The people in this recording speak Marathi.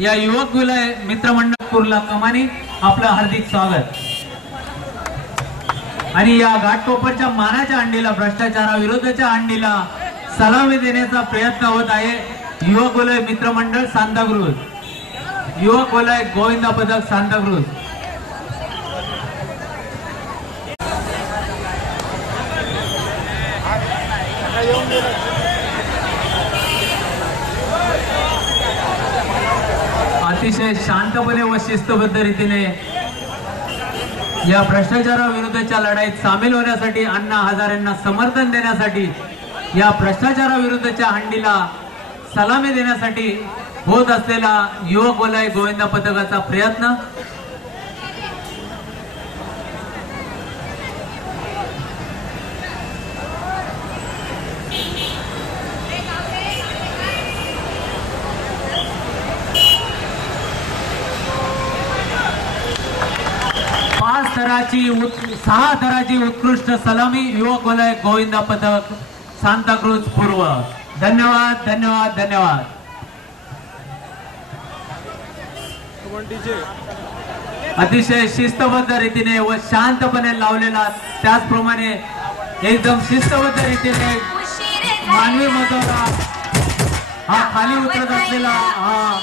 या युवक विलय मित्रमंडळ कुर्ला कमानी आपलं हार्दिक स्वागत। आणि या घाटकोपरच्या मानाच्या अंडीला भ्रष्टाचाराविरोधाच्या अंडीला सलामी देण्याचा प्रयत्न होत आहे। युवक विलय मित्रमंडळ सांताक्रूज, युवक विलय गोविंदा पदक सांताक्रूज। अतिशय शांतपणे व शिस्तबद्ध रीतीने या भ्रष्टाचाराविरुद्धच्या लढाईत सामील होण्यासाठी, अण्णा हजारेंना समर्थन देण्यासाठी, या भ्रष्टाचाराविरुद्धच्या हंडीला सलामी देण्यासाठी होत असलेला युवक वलय गोविंदा पदकाचा प्रयत्न सहा थराची उत्कृष्ट सलामी युवक वलय गोविंदा पदक सांताक्रूज पूर्व। धन्यवाद धन्यवाद धन्यवाद। अतिशय शिस्तबद्ध रीतीने व शांतपणे लावलेला, त्याचप्रमाणे एकदम शिस्तबद्ध रीतीने मानवी मजोरा हा खाली उतरत असलेला हा